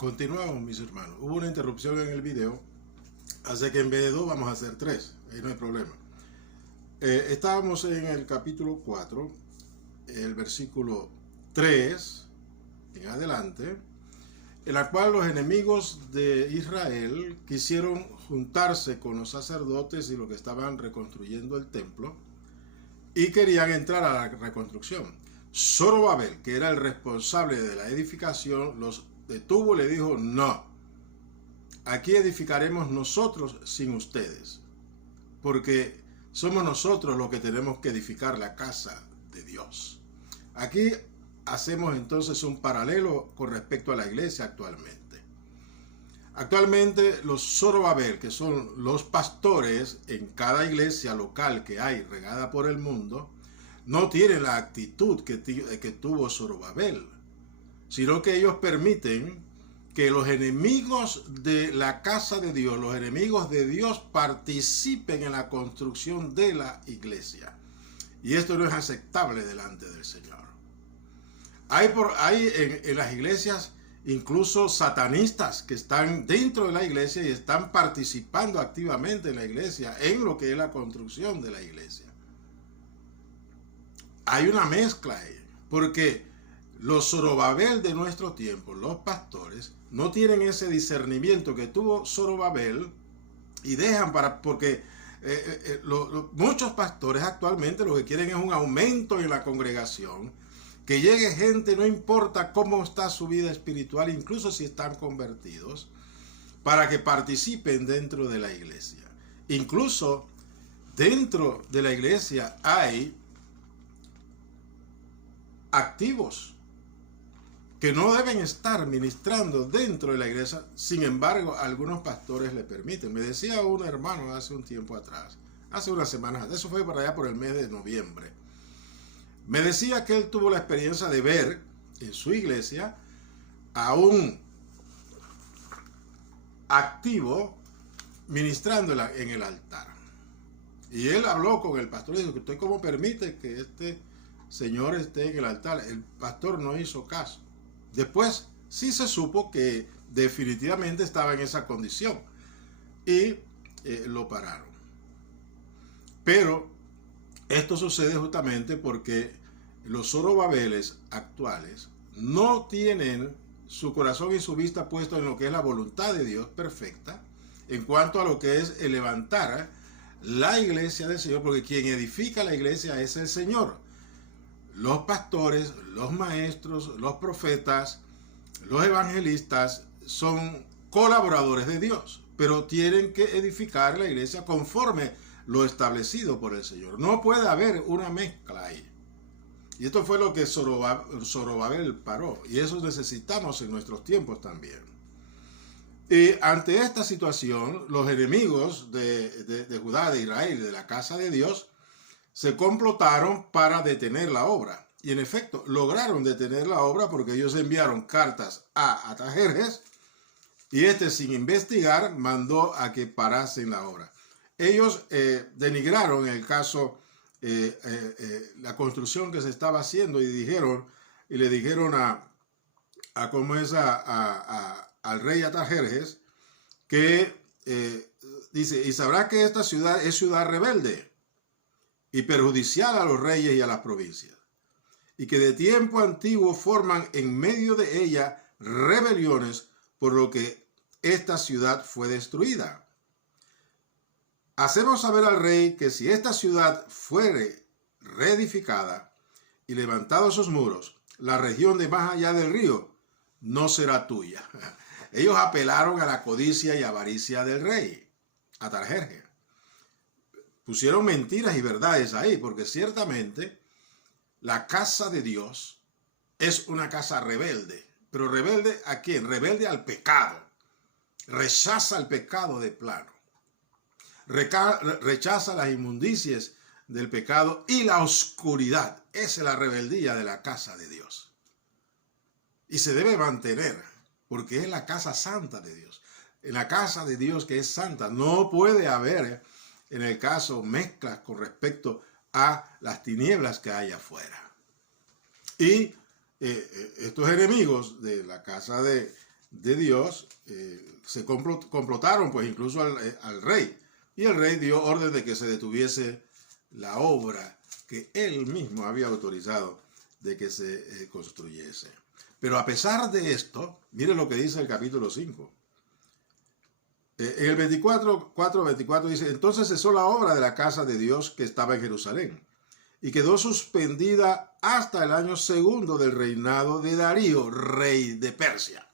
Continuamos, mis hermanos. Hubo una interrupción en el video, así que en vez de 2 vamos a hacer 3. Ahí no hay problema. Estábamos en el capítulo 4, el versículo 3 en adelante, en la cual los enemigos de Israel quisieron juntarse con los sacerdotes y los que estaban reconstruyendo el templo y querían entrar a la reconstrucción. Zorobabel, que era el responsable de la edificación, los detuvo y le dijo: no, aquí edificaremos nosotros sin ustedes, porque somos nosotros los que tenemos que edificar la casa de Dios. Aquí hacemos entonces un paralelo con respecto a la iglesia actualmente. Actualmente los Zorobabel, que son los pastores en cada iglesia local que hay regada por el mundo, no tienen la actitud que tuvo Zorobabel, sino que ellos permiten que los enemigos de la casa de Dios, los enemigos de Dios, participen en la construcción de la iglesia. Y esto no es aceptable delante del Señor. Hay en las iglesias incluso satanistas que están dentro de la iglesia y están participando activamente en la iglesia, en lo que es la construcción de la iglesia. Hay una mezcla ahí, porque los Zorobabel de nuestro tiempo, los pastores, no tienen ese discernimiento que tuvo Zorobabel y dejan porque muchos pastores actualmente lo que quieren es un aumento en la congregación, que llegue gente, no importa cómo está su vida espiritual, incluso si están convertidos, para que participen dentro de la iglesia. Incluso dentro de la iglesia hay activos que no deben estar ministrando dentro de la iglesia. Sin embargo, algunos pastores le permiten. Me decía un hermano hace un tiempo atrás, hace unas semanas, eso fue para allá por el mes de noviembre, me decía que él tuvo la experiencia de ver en su iglesia a un activo ministrando en el altar. Y él habló con el pastor y dijo: ¿usted cómo permite que este señor esté en el altar? El pastor no hizo caso. Después sí se supo que definitivamente estaba en esa condición y lo pararon. Pero esto sucede justamente porque los Zorobabeles actuales no tienen su corazón y su vista puesto en lo que es la voluntad de Dios perfecta, en cuanto a lo que es el levantar la iglesia del Señor, porque quien edifica la iglesia es el Señor. Los pastores, los maestros, los profetas, los evangelistas son colaboradores de Dios, pero tienen que edificar la iglesia conforme lo establecido por el Señor. No puede haber una mezcla ahí. Y esto fue lo que Zorobabel paró, y eso necesitamos en nuestros tiempos también. Y ante esta situación, los enemigos de Judá, de Israel, de la casa de Dios, se complotaron para detener la obra. Y en efecto, lograron detener la obra porque ellos enviaron cartas a Artajerjes y este, sin investigar, mandó a que parasen la obra. Ellos denigraron en el caso la construcción que se estaba haciendo y le dijeron al rey Artajerjes que dice: y sabrá que esta ciudad es ciudad rebelde y perjudicial a los reyes y a las provincias, y que de tiempo antiguo forman en medio de ella rebeliones, por lo que esta ciudad fue destruida. Hacemos saber al rey que si esta ciudad fuere reedificada y levantados sus muros, la región de más allá del río no será tuya. Ellos apelaron a la codicia y avaricia del rey, Artajerjes. Pusieron mentiras y verdades ahí, porque ciertamente la casa de Dios es una casa rebelde. ¿Pero rebelde a quién? Rebelde al pecado. Rechaza el pecado de plano. Rechaza las inmundicias del pecado y la oscuridad. Esa es la rebeldía de la casa de Dios. Y se debe mantener, porque es la casa santa de Dios. En la casa de Dios, que es santa, no puede haber, en el caso, mezclas con respecto a las tinieblas que hay afuera. Y estos enemigos de la casa de de Dios, se complotaron pues incluso al rey. Y el rey dio orden de que se detuviese la obra que él mismo había autorizado de que se construyese. Pero a pesar de esto, mire lo que dice el capítulo 5. En el 4:24 dice, entonces cesó la obra de la casa de Dios que estaba en Jerusalén y quedó suspendida hasta el año segundo del reinado de Darío, rey de Persia.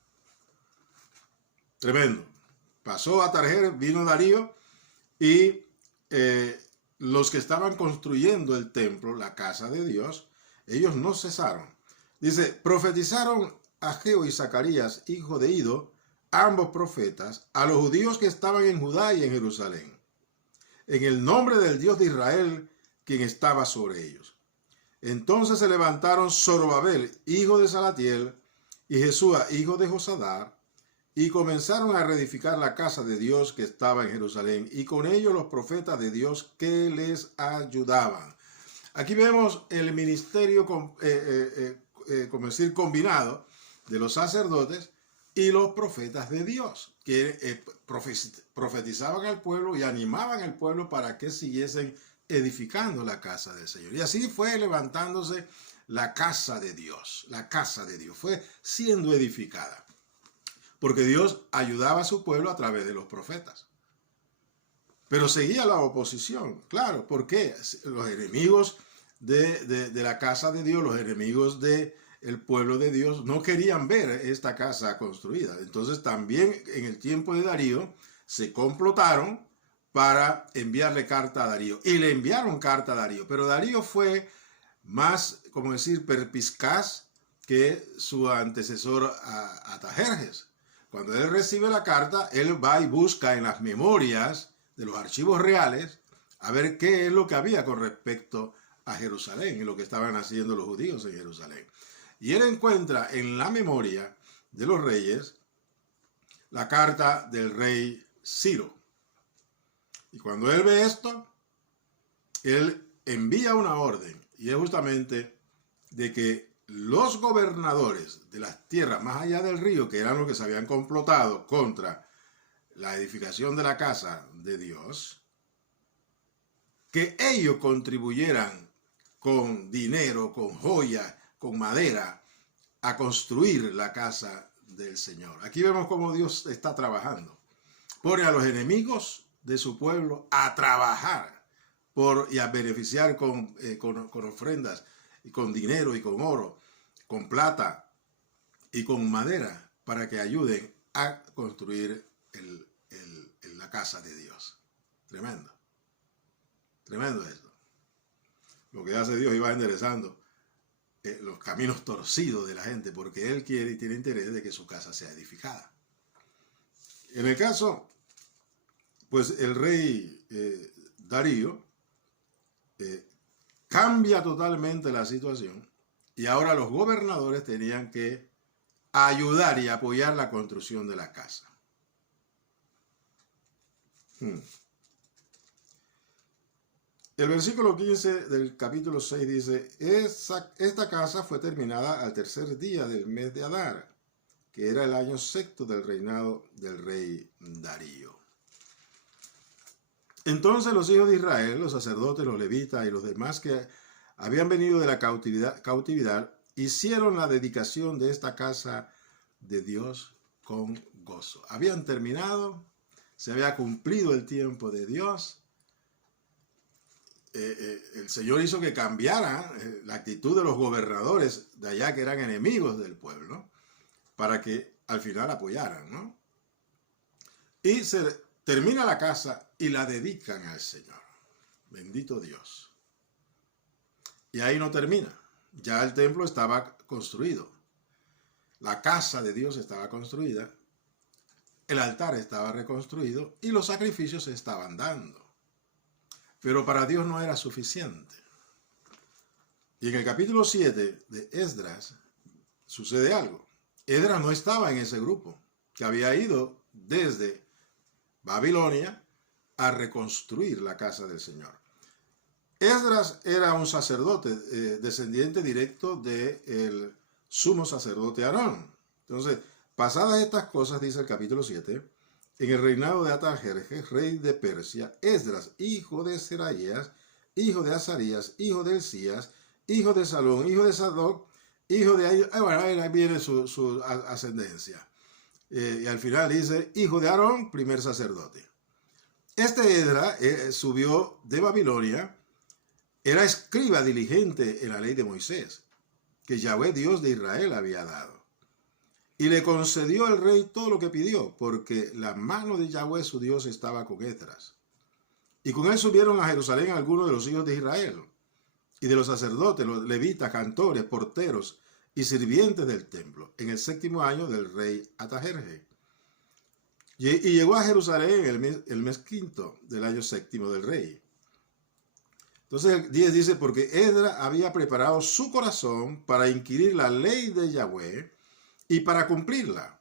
Tremendo. Pasó a Tarjer, vino Darío y los que estaban construyendo el templo, la casa de Dios, ellos no cesaron. Dice, profetizaron Ageo y Zacarías, hijo de Ido, ambos profetas, a los judíos que estaban en Judá y en Jerusalén, en el nombre del Dios de Israel, quien estaba sobre ellos. Entonces se levantaron Zorobabel, hijo de Salatiel, y Jesúa, hijo de Josadar, y comenzaron a reedificar la casa de Dios que estaba en Jerusalén, y con ellos los profetas de Dios que les ayudaban. Aquí vemos el ministerio, como decir, combinado de los sacerdotes y los profetas de Dios, que profetizaban al pueblo y animaban al pueblo para que siguiesen edificando la casa del Señor. Y así fue levantándose la casa de Dios. La casa de Dios fue siendo edificada, porque Dios ayudaba a su pueblo a través de los profetas. Pero seguía la oposición, claro, porque los enemigos de la casa de Dios, los enemigos del pueblo de Dios, no querían ver esta casa construida. Entonces también en el tiempo de Darío se complotaron para enviarle carta a Darío. Y le enviaron carta a Darío, pero Darío fue más, como decir, perspicaz que su antecesor Artajerjes. Cuando él recibe la carta, él va y busca en las memorias de los archivos reales a ver qué es lo que había con respecto a Jerusalén y lo que estaban haciendo los judíos en Jerusalén. Y él encuentra en la memoria de los reyes la carta del rey Ciro. Y cuando él ve esto, él envía una orden, y es justamente de que los gobernadores de las tierras más allá del río, que eran los que se habían complotado contra la edificación de la casa de Dios, que ellos contribuyeran con dinero, con joyas, con madera, a construir la casa del Señor. Aquí vemos cómo Dios está trabajando. Pone a los enemigos de su pueblo a trabajar y a beneficiar con ofrendas, y con dinero y con oro, con plata y con madera, para que ayuden a construir la casa de Dios. Tremendo. Tremendo esto. Lo que hace Dios, iba enderezando los caminos torcidos de la gente, porque Él quiere y tiene interés de que su casa sea edificada. En el caso, pues el rey Darío cambia totalmente la situación, y ahora los gobernadores tenían que ayudar y apoyar la construcción de la casa. El versículo 15 del capítulo 6 dice, esta casa fue terminada al tercer día del mes de Adar, que era el año sexto del reinado del rey Darío. Entonces los hijos de Israel, los sacerdotes, los levitas y los demás que habían venido de la cautividad, hicieron la dedicación de esta casa de Dios con gozo. Habían terminado, se había cumplido el tiempo de Dios. El Señor hizo que cambiara la actitud de los gobernadores de allá, que eran enemigos del pueblo, para que al final apoyaran, ¿no? Y se termina la casa y la dedican al Señor. Bendito Dios. Y ahí no termina. Ya el templo estaba construido. La casa de Dios estaba construida. El altar estaba reconstruido y los sacrificios se estaban dando. Pero para Dios no era suficiente. Y en el capítulo 7 de Esdras sucede algo. Esdras no estaba en ese grupo que había ido desde Babilonia a reconstruir la casa del Señor. Esdras era un sacerdote, descendiente directo del sumo sacerdote Aarón. Entonces, Pasadas estas cosas, dice el capítulo 7, en el reinado de Artajerjes, rey de Persia, Esdras, hijo de Seraías, hijo de Azarías, hijo de Hilcías, hijo de Salón, hijo de Sadoc, hijo de... Bueno, ahí viene su ascendencia. Y al final dice, hijo de Aarón, primer sacerdote. Este Esdras subió de Babilonia, era escriba diligente en la ley de Moisés, que Yahvé, Dios de Israel, había dado. Y le concedió el rey todo lo que pidió, porque la mano de Yahvé su Dios estaba con Esdras. Y con él subieron a Jerusalén algunos de los hijos de Israel, y de los sacerdotes, los levitas, cantores, porteros y sirvientes del templo, en el 7º año del rey Artajerjes. Y llegó a Jerusalén el mes quinto del año 7º del rey. Entonces el 10 dice, porque Esdras había preparado su corazón para inquirir la ley de Yahvé y para cumplirla,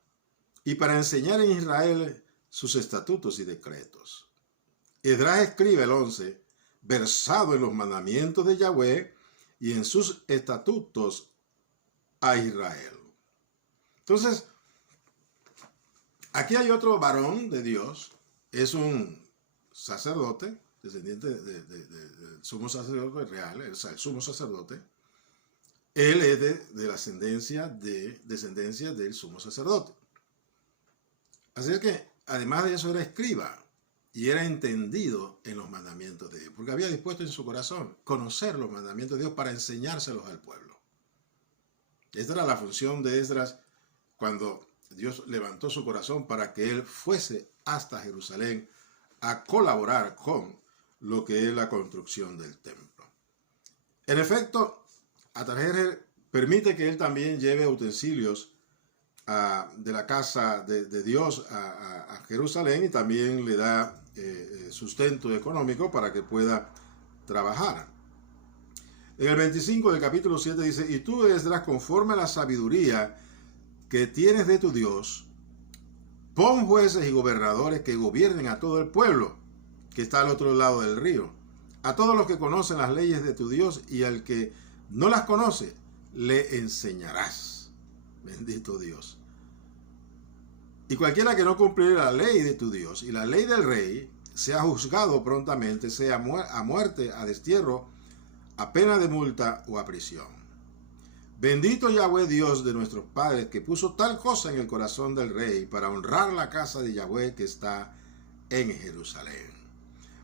y para enseñar en Israel sus estatutos y decretos. Esdras escribe el 11, versado en los mandamientos de Yahvé y en sus estatutos a Israel. Entonces, aquí hay otro varón de Dios, es un sacerdote, descendiente del sumo sacerdote real, el sumo sacerdote. Él es de la descendencia del sumo sacerdote. Así es que, además de eso, era escriba y era entendido en los mandamientos de Dios, porque había dispuesto en su corazón conocer los mandamientos de Dios para enseñárselos al pueblo. Esta era la función de Esdras cuando Dios levantó su corazón para que él fuese hasta Jerusalén a colaborar con lo que es la construcción del templo. En efecto, Artajerjes permite que él también lleve utensilios de la casa de Dios a Jerusalén, y también le da sustento económico para que pueda trabajar. En el 25 del capítulo 7 dice, y tú, Esdras, conforme a la sabiduría que tienes de tu Dios, pon jueces y gobernadores que gobiernen a todo el pueblo que está al otro lado del río, a todos los que conocen las leyes de tu Dios, y al que no las conoce, le enseñarás. Bendito Dios. Y cualquiera que no cumpliera la ley de tu Dios y la ley del rey, sea juzgado prontamente, sea a muerte, a destierro, a pena de multa o a prisión. Bendito Yahvé, Dios de nuestros padres, que puso tal cosa en el corazón del rey para honrar la casa de Yahvé que está en Jerusalén.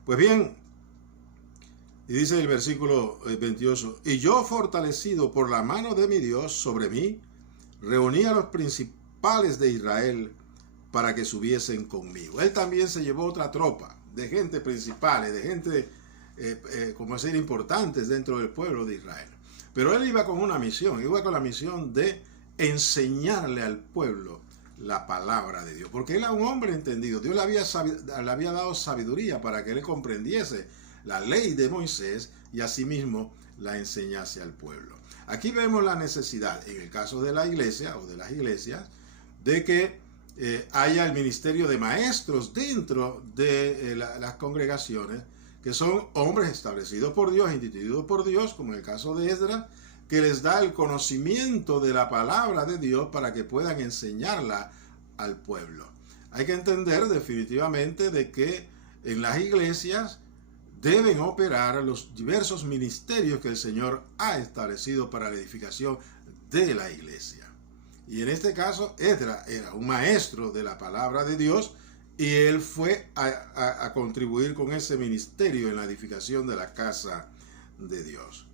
Pues bien, y dice el versículo 28, y yo, fortalecido por la mano de mi Dios sobre mí, reuní a los principales de Israel para que subiesen conmigo. Él también se llevó otra tropa de gente principales, de gente, como decir, importantes dentro del pueblo de Israel. Pero él iba con una misión, iba con la misión de enseñarle al pueblo la palabra de Dios, porque él era un hombre entendido. Dios le había dado sabiduría para que él comprendiese la ley de Moisés y asimismo la enseñase al pueblo. Aquí vemos la necesidad, en el caso de la iglesia o de las iglesias, de que haya el ministerio de maestros dentro de las congregaciones, que son hombres establecidos por Dios, instituidos por Dios, como en el caso de Esdras, que les da el conocimiento de la palabra de Dios para que puedan enseñarla al pueblo. Hay que entender definitivamente de que en las iglesias deben operar los diversos ministerios que el Señor ha establecido para la edificación de la iglesia. Y en este caso, Esdras era un maestro de la palabra de Dios, y él fue a contribuir con ese ministerio en la edificación de la casa de Dios.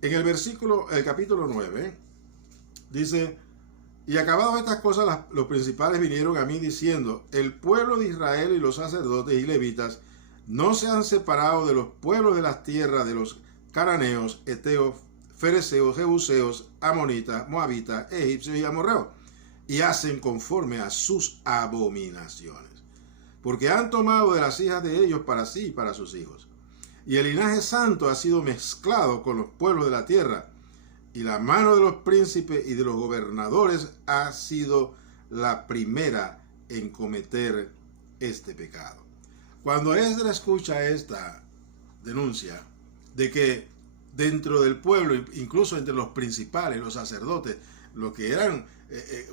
En el capítulo 9, dice, y acabadas estas cosas, los principales vinieron a mí diciendo, el pueblo de Israel y los sacerdotes y levitas no se han separado de los pueblos de las tierras de los cananeos, heteos, fereceos, jebuseos, amonitas, moabitas, egipcios y amorreos, y hacen conforme a sus abominaciones, porque han tomado de las hijas de ellos para sí y para sus hijos. Y el linaje santo ha sido mezclado con los pueblos de la tierra, y la mano de los príncipes y de los gobernadores ha sido la primera en cometer este pecado. Cuando Esdras escucha esta denuncia de que dentro del pueblo, incluso entre los principales, los sacerdotes, lo que eran,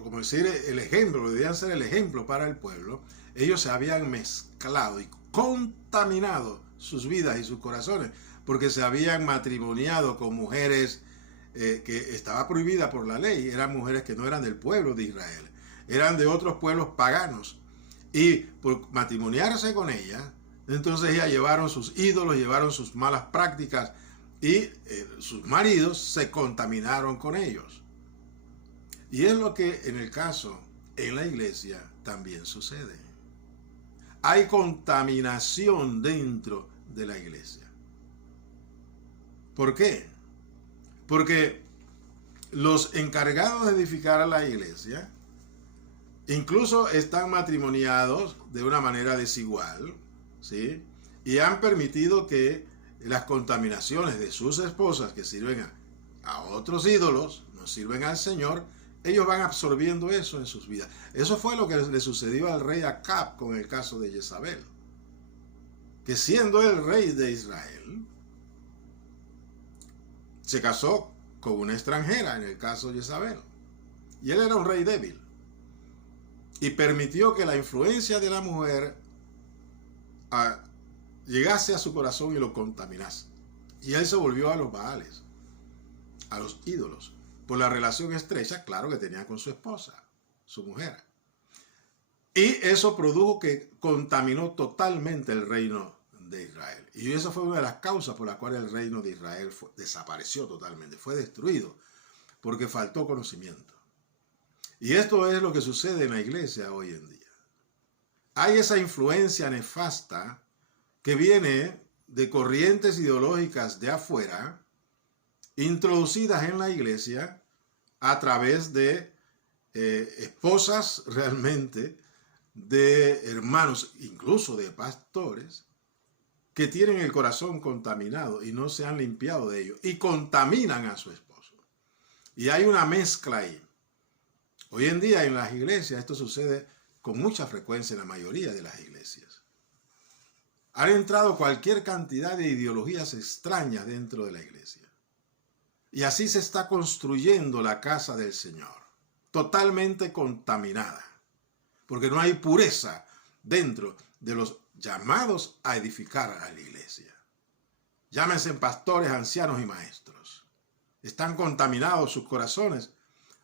como decir, el ejemplo, debían ser el ejemplo para el pueblo, ellos se habían mezclado y contaminado sus vidas y sus corazones, porque se habían matrimoniado con mujeres que estaba prohibida por la ley. Eran mujeres que no eran del pueblo de Israel, eran de otros pueblos paganos. Y por matrimoniarse con ella, entonces ya llevaron sus ídolos, llevaron sus malas prácticas y sus maridos se contaminaron con ellos. Y es lo que en el caso en la iglesia también sucede. Hay contaminación dentro de la iglesia. ¿Por qué? Porque los encargados de edificar a la iglesia incluso están matrimoniados de una manera desigual, ¿sí? Y han permitido que las contaminaciones de sus esposas, que sirven a otros ídolos, no sirven al Señor, ellos van absorbiendo eso en sus vidas. Eso fue lo que le sucedió al rey Acab con el caso de Jezabel, que siendo el rey de Israel, se casó con una extranjera, en el caso de Jezabel, y él era un rey débil, y permitió que la influencia de la mujer llegase a su corazón y lo contaminase. Y él se volvió a los Baales, a los ídolos, por la relación estrecha, claro, que tenía con su esposa, su mujer. Y eso produjo que contaminó totalmente el reino de Israel. Y esa fue una de las causas por las cuales el reino de Israel desapareció totalmente, fue destruido, porque faltó conocimiento. Y esto es lo que sucede en la iglesia hoy en día. Hay esa influencia nefasta que viene de corrientes ideológicas de afuera, introducidas en la iglesia a través de esposas realmente, de hermanos, incluso de pastores, que tienen el corazón contaminado y no se han limpiado de ello y contaminan a su esposo. Y hay una mezcla ahí. Hoy en día en las iglesias esto sucede con mucha frecuencia en la mayoría de las iglesias. Han entrado cualquier cantidad de ideologías extrañas dentro de la iglesia. Y así se está construyendo la casa del Señor, totalmente contaminada, porque no hay pureza dentro de los llamados a edificar a la iglesia. Llámense pastores, ancianos y maestros. Están contaminados sus corazones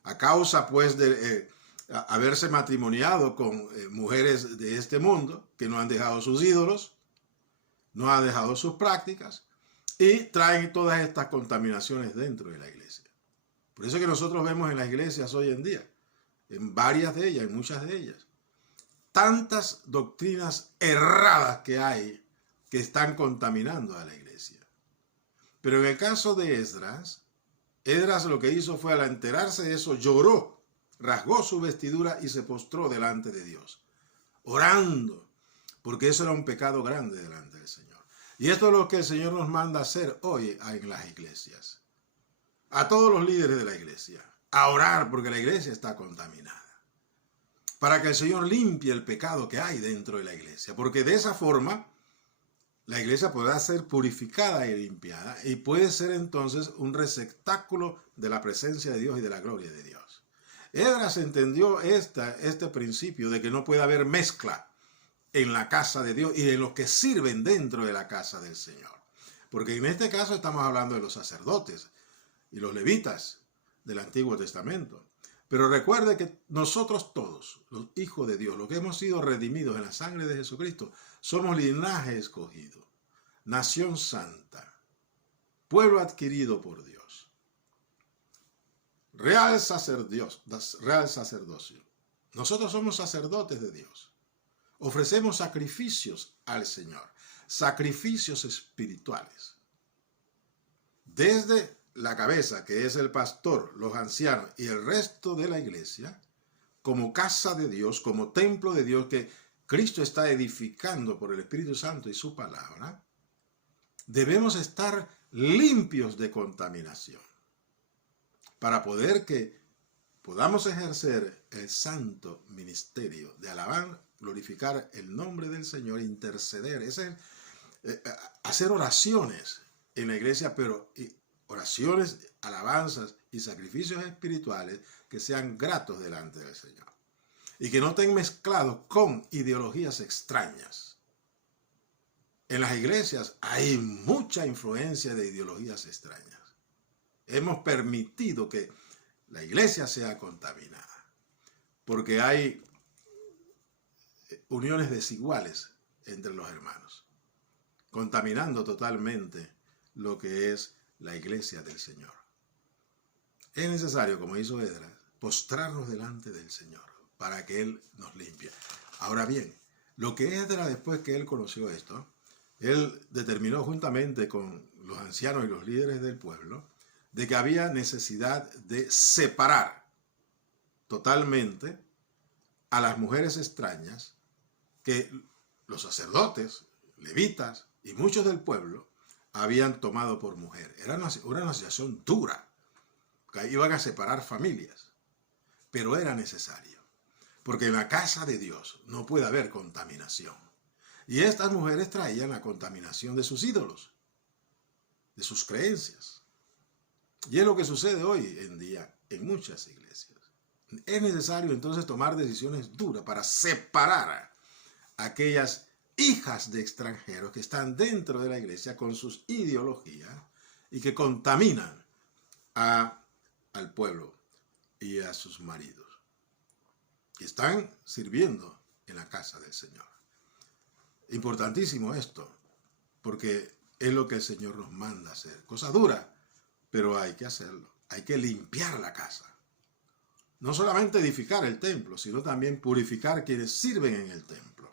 a causa pues de haberse matrimoniado con mujeres de este mundo que no han dejado sus ídolos, no han dejado sus prácticas y traen todas estas contaminaciones dentro de la iglesia. Por eso que nosotros vemos en las iglesias hoy en día, en varias de ellas, en muchas de ellas, tantas doctrinas erradas que hay que están contaminando a la iglesia. Pero en el caso de Esdras lo que hizo fue, al enterarse de eso, lloró, rasgó su vestidura y se postró delante de Dios, orando, porque eso era un pecado grande delante del Señor. Y esto es lo que el Señor nos manda hacer hoy en las iglesias. A todos los líderes de la iglesia, a orar porque la iglesia está contaminada, para que el Señor limpie el pecado que hay dentro de la iglesia, porque de esa forma la iglesia podrá ser purificada y limpiada y puede ser entonces un receptáculo de la presencia de Dios y de la gloria de Dios. Esdras entendió este principio de que no puede haber mezcla en la casa de Dios y en los que sirven dentro de la casa del Señor. Porque en este caso estamos hablando de los sacerdotes y los levitas del Antiguo Testamento. Pero recuerde que nosotros todos, los hijos de Dios, los que hemos sido redimidos en la sangre de Jesucristo, somos linaje escogido, nación santa, pueblo adquirido por Dios, real sacerdocio. Nosotros somos sacerdotes de Dios. Ofrecemos sacrificios al Señor, sacrificios espirituales. Desde la cabeza, que es el pastor, los ancianos y el resto de la iglesia, como casa de Dios, como templo de Dios que Cristo está edificando por el Espíritu Santo y su palabra, debemos estar limpios de contaminación para poder que podamos ejercer el santo ministerio de alabar, glorificar el nombre del Señor, interceder, hacer oraciones en la iglesia, pero oraciones, alabanzas y sacrificios espirituales que sean gratos delante del Señor. Y que no estén mezclados con ideologías extrañas. En las iglesias hay mucha influencia de ideologías extrañas. Hemos permitido que la iglesia sea contaminada. Porque hay uniones desiguales entre los hermanos, contaminando totalmente lo que es la iglesia del Señor. Es necesario, como hizo Esdras, postrarnos delante del Señor para que Él nos limpie. Ahora bien, lo que Esdras, después que él conoció esto, él determinó juntamente con los ancianos y los líderes del pueblo de que había necesidad de separar totalmente a las mujeres extrañas que los sacerdotes, levitas y muchos del pueblo habían tomado por mujer. Era una situación dura, que iban a separar familias, pero era necesario, porque en la casa de Dios no puede haber contaminación. Y estas mujeres traían la contaminación de sus ídolos, de sus creencias. Y es lo que sucede hoy en día en muchas iglesias. Es necesario entonces tomar decisiones duras para separar a aquellas hijas de extranjeros que están dentro de la iglesia con sus ideologías y que contaminan al pueblo y a sus maridos. Y están sirviendo en la casa del Señor. Importantísimo esto, porque es lo que el Señor nos manda hacer. Cosa dura, pero hay que hacerlo. Hay que limpiar la casa. No solamente edificar el templo, sino también purificar quienes sirven en el templo.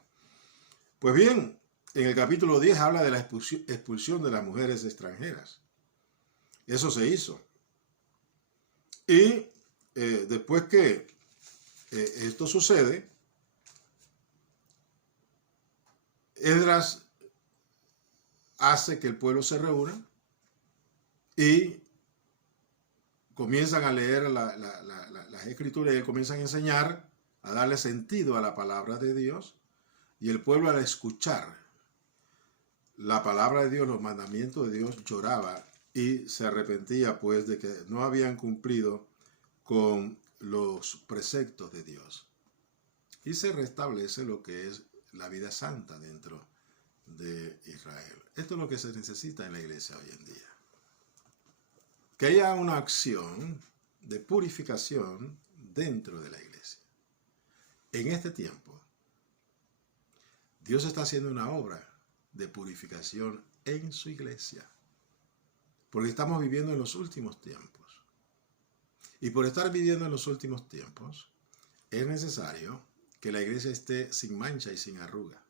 Pues bien, en el capítulo 10 habla de la expulsión de las mujeres extranjeras. Eso se hizo. Y después que esto sucede, Esdras hace que el pueblo se reúna y comienzan a leer las escrituras y comienzan a enseñar, a darle sentido a la palabra de Dios. Y el pueblo, al escuchar la palabra de Dios, los mandamientos de Dios, lloraba y se arrepentía pues de que no habían cumplido con los preceptos de Dios. Y se restablece lo que es la vida santa dentro de Israel. Esto es lo que se necesita en la iglesia hoy en día. Que haya una acción de purificación dentro de la iglesia. En este tiempo, Dios está haciendo una obra de purificación en su iglesia. Porque estamos viviendo en los últimos tiempos. Y por estar viviendo en los últimos tiempos, es necesario que la iglesia esté sin mancha y sin arruga,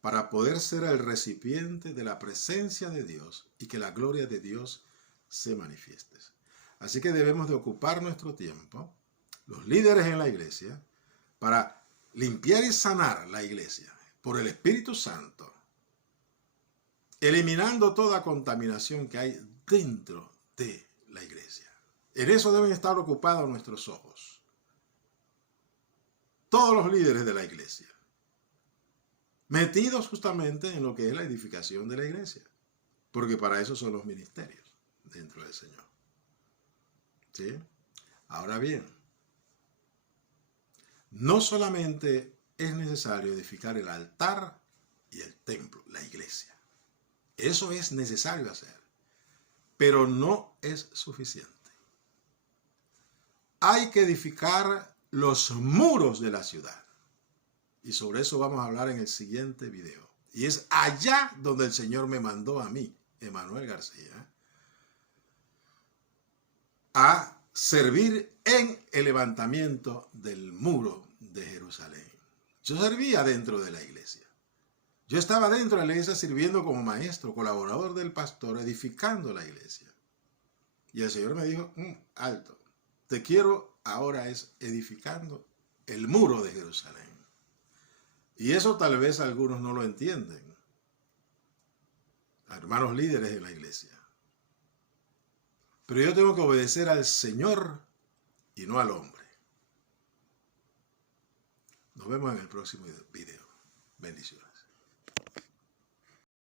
para poder ser el recipiente de la presencia de Dios y que la gloria de Dios se manifieste. Así que debemos de ocupar nuestro tiempo, los líderes en la iglesia, para limpiar y sanar la iglesia por el Espíritu Santo, eliminando toda contaminación que hay dentro de la iglesia. En eso deben estar ocupados nuestros ojos. Todos los líderes de la iglesia, metidos justamente en lo que es la edificación de la iglesia, porque para eso son los ministerios dentro del Señor. ¿Sí? Ahora bien, no solamente es necesario edificar el altar y el templo, la iglesia. Eso es necesario hacer, pero no es suficiente. Hay que edificar los muros de la ciudad. Y sobre eso vamos a hablar en el siguiente video. Y es allá donde el Señor me mandó a mí, Emanuel García, a servir en el levantamiento del muro de Jerusalén. Yo servía dentro de la iglesia. Yo estaba dentro de la iglesia sirviendo como maestro, colaborador del pastor, edificando la iglesia. Y el Señor me dijo, alto, te quiero ahora es edificando el muro de Jerusalén. Y eso tal vez algunos no lo entienden. Hermanos líderes en la iglesia. Pero yo tengo que obedecer al Señor y no al hombre. Nos vemos en el próximo video. Bendiciones.